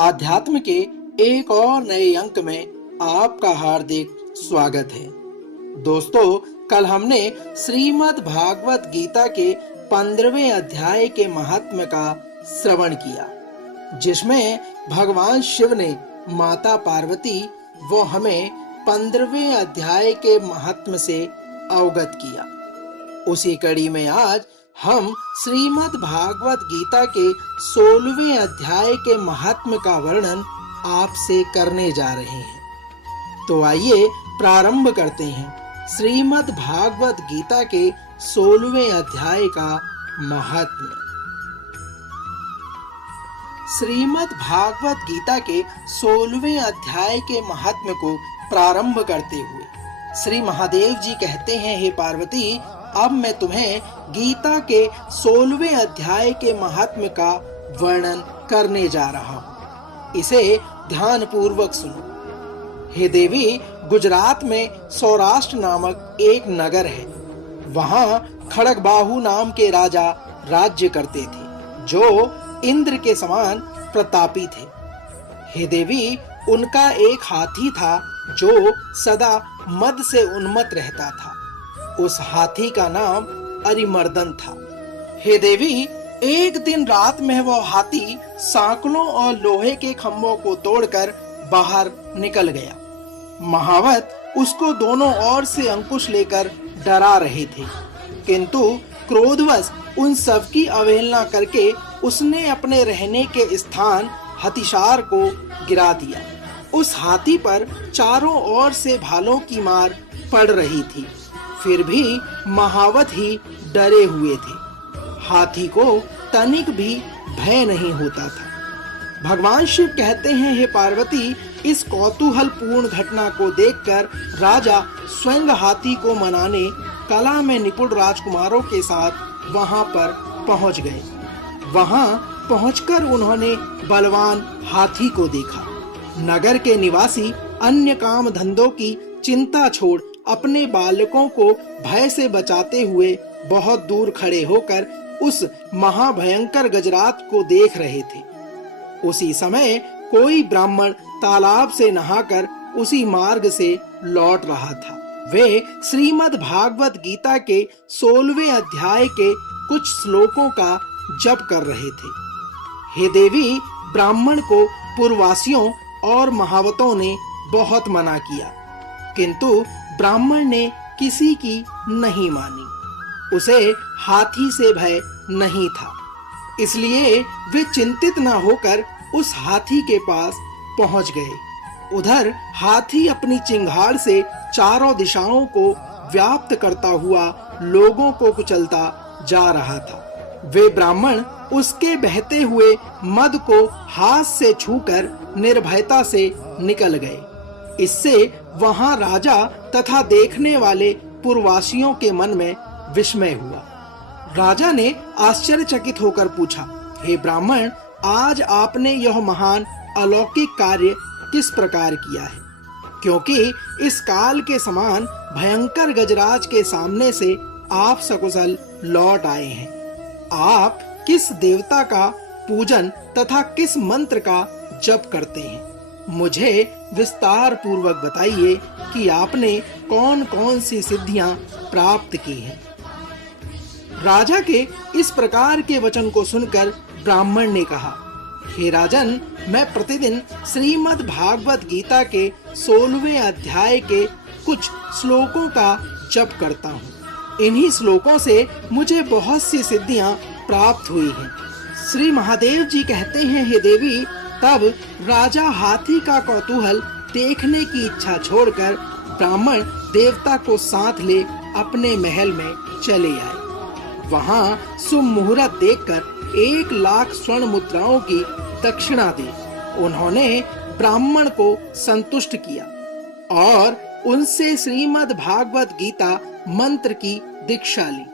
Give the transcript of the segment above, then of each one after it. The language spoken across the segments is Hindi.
आध्यात्म के एक और नए अंक में आपका हार्दिक स्वागत है। दोस्तों, कल हमने श्रीमद् भागवत गीता के 15वें अध्याय के महात्म्य का श्रवण किया, जिसमें भगवान शिव ने माता पार्वती व हमें 15वें अध्याय के महात्म्य से अवगत किया। उसी कड़ी में आज हम श्रीमद् भागवत गीता के 16वें अध्याय के महात्म्य का वर्णन आपसे करने जा रहे हैं। तो आइए प्रारंभ करते हैं श्रीमद् भागवत गीता के 16वें अध्याय का महात्म्य। श्रीमद् भागवत गीता के 16वें अध्याय के महात्म्य को प्रारंभ करते हुए श्री महादेव जी कहते हैं, हे पार्वती, अब मैं तुम्हें गीता के 16वें अध्याय के महात्म्य का वर्णन करने जा रहा हूँ। इसे ध्यान पूर्वक सुनो। हे देवी, गुजरात में सौराष्ट्र नामक एक नगर है। वहाँ खड़गबाहु नाम के राजा राज्य करते थे, जो इंद्र के समान प्रतापी थे। हे देवी, उनका एक हाथी था जो सदा मद से उन्मत्त रहता था। उस हाथी का नाम अरिमर्दन था। हे देवी, एक दिन रात में वह हाथी सांकलों और लोहे के खंभों को तोड़कर बाहर निकल गया। महावत उसको दोनों ओर से अंकुश लेकर डरा रहे थे, किंतु क्रोधवश उन सब की अवहेलना करके उसने अपने रहने के स्थान हथिशार को गिरा दिया। उस हाथी पर चारों ओर से भालों की मार पड़ रही थी, फिर भी महावत ही डरे हुए थे। हाथी को तनिक भी भय नहीं होता था। भगवान शिव कहते हैं, हे पार्वती, इस कौतूहलपूर्ण घटना को देखकर राजा स्वयं हाथी को मनाने कला में निपुण राजकुमारों के साथ वहां पर पहुंच गए। वहां पहुंचकर उन्होंने बलवान हाथी को देखा। नगर के निवासी अन्य काम धंधों की चिंता छोड़ अपने बालकों को भय से बचाते हुए बहुत दूर खड़े होकर उस महाभयंकर गजरात को देख रहे थे। उसी समय कोई ब्राह्मण तालाब से नहाकर उसी मार्ग से लौट रहा था। वे श्रीमद् भागवत गीता के 16वें अध्याय के कुछ श्लोकों का जप कर रहे थे। हे देवी, ब्राह्मण को पूर्ववासियों और महावतों ने बहुत मना किया, किंतु ब्राह्मण ने किसी की नहीं मानी। उसे हाथी से भय नहीं था, इसलिए वे चिंतित न होकर उस हाथी के पास पहुंच गए। उधर हाथी अपनी चिंगाड़ से चारों दिशाओं को व्याप्त करता हुआ लोगों को कुचलता जा रहा था। वे ब्राह्मण उसके बहते हुए मद को हाथ से छूकर निर्भयता से निकल गए। इससे वहां राजा तथा देखने वाले पूर्ववासियों के मन में विस्मय हुआ। राजा ने आश्चर्यचकित होकर पूछा, हे ब्राह्मण, आज आपने यह महान अलौकिक कार्य किस प्रकार किया है? क्योंकि इस काल के समान भयंकर गजराज के सामने से आप सकुशल लौट आए हैं। आप किस देवता का पूजन तथा किस मंत्र का जप करते हैं? मुझे विस्तार पूर्वक बताइए कि आपने कौन कौन सी सिद्धियां प्राप्त की हैं। राजा के इस प्रकार के वचन को सुनकर ब्राह्मण ने कहा, हे राजन, मैं प्रतिदिन श्रीमद् भागवत गीता के 16वें अध्याय के कुछ श्लोकों का जप करता हूँ। इन्हीं श्लोकों से मुझे बहुत सी सिद्धियां प्राप्त हुई हैं। श्री महादेव जी कहते हैं, हे देवी, तब राजा हाथी का कौतूहल देखने की इच्छा छोड़कर ब्राह्मण देवता को साथ ले अपने महल में चले आए। वहां सुमुहूर्त देखकर 1,00,000 स्वर्ण मुद्राओं की दक्षिणा दी। उन्होंने ब्राह्मण को संतुष्ट किया और उनसे श्रीमद् भागवत गीता मंत्र की दीक्षा ली।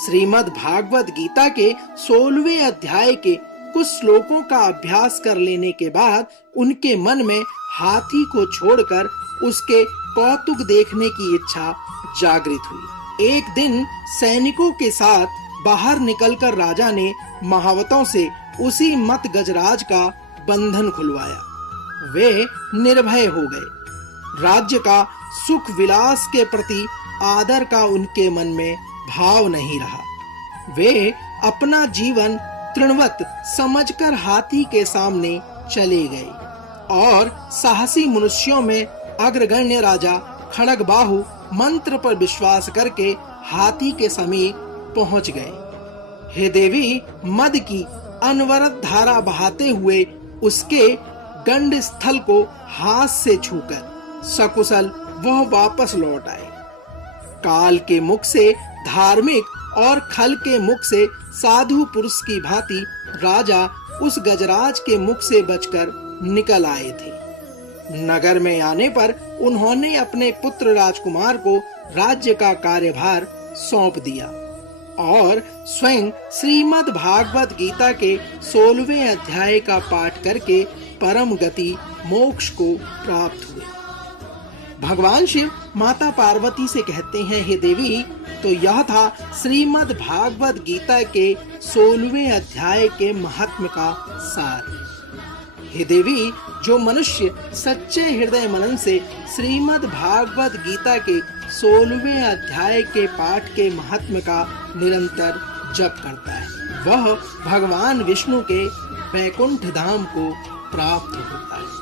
श्रीमद् भागवत गीता के 16वें अध्याय के कुछ श्लोकों का अभ्यास कर लेने के बाद उनके मन में हाथी को छोड़कर उसके कौतुक देखने की इच्छा जागृत हुई। एक दिन सैनिकों के साथ बाहर निकलकर राजा ने महावतों से उसी मत गजराज का बंधन खुलवाया। वे निर्भय हो गए। राज्य का सुख विलास के प्रति आदर का उनके मन में भाव नहीं रहा। वे अपना जीवन तृणवत समझकर हाथी के सामने चले गए और साहसी मनुष्यों में अग्रगण्य राजा खड़गबाहु मंत्र पर विश्वास करके हाथी के समीप पहुंच गए। हे देवी, मद की अनवरत धारा बहाते हुए उसके गंड स्थल को हाथ से छूकर सकुशल वह वापस लौट आए। काल के मुख से धार्मिक और खल के मुख से साधु पुरुष की भांति राजा उस गजराज के मुख से बचकर निकल आए थे। नगर में आने पर उन्होंने अपने पुत्र राजकुमार को राज्य का कार्यभार सौंप दिया और स्वयं श्रीमद् भागवत गीता के 16वें अध्याय का पाठ करके परम गति मोक्ष को प्राप्त हुए। भगवान शिव माता पार्वती से कहते हैं, हे देवी, तो यह था श्रीमद् भागवत गीता के 16वें अध्याय के महात्म्य का सार। हे देवी, जो मनुष्य सच्चे हृदय मनन से श्रीमद् भागवत गीता के 16वें अध्याय के पाठ के महात्म्य का निरंतर जप करता है, वह भगवान विष्णु के वैकुंठ धाम को प्राप्त होता है।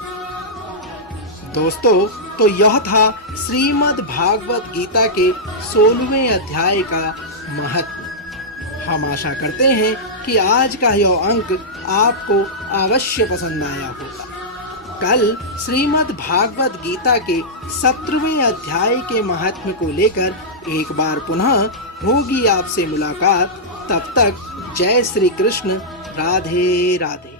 दोस्तों, तो यह था श्रीमद् भागवत गीता के 16वें अध्याय का महत्व। हम आशा करते हैं कि आज का यह अंक आपको अवश्य पसंद आया होगा। कल श्रीमद् भागवत गीता के 17वें अध्याय के महात्म्य को लेकर एक बार पुनः होगी आपसे मुलाकात। तब तक जय श्री कृष्ण, राधे राधे।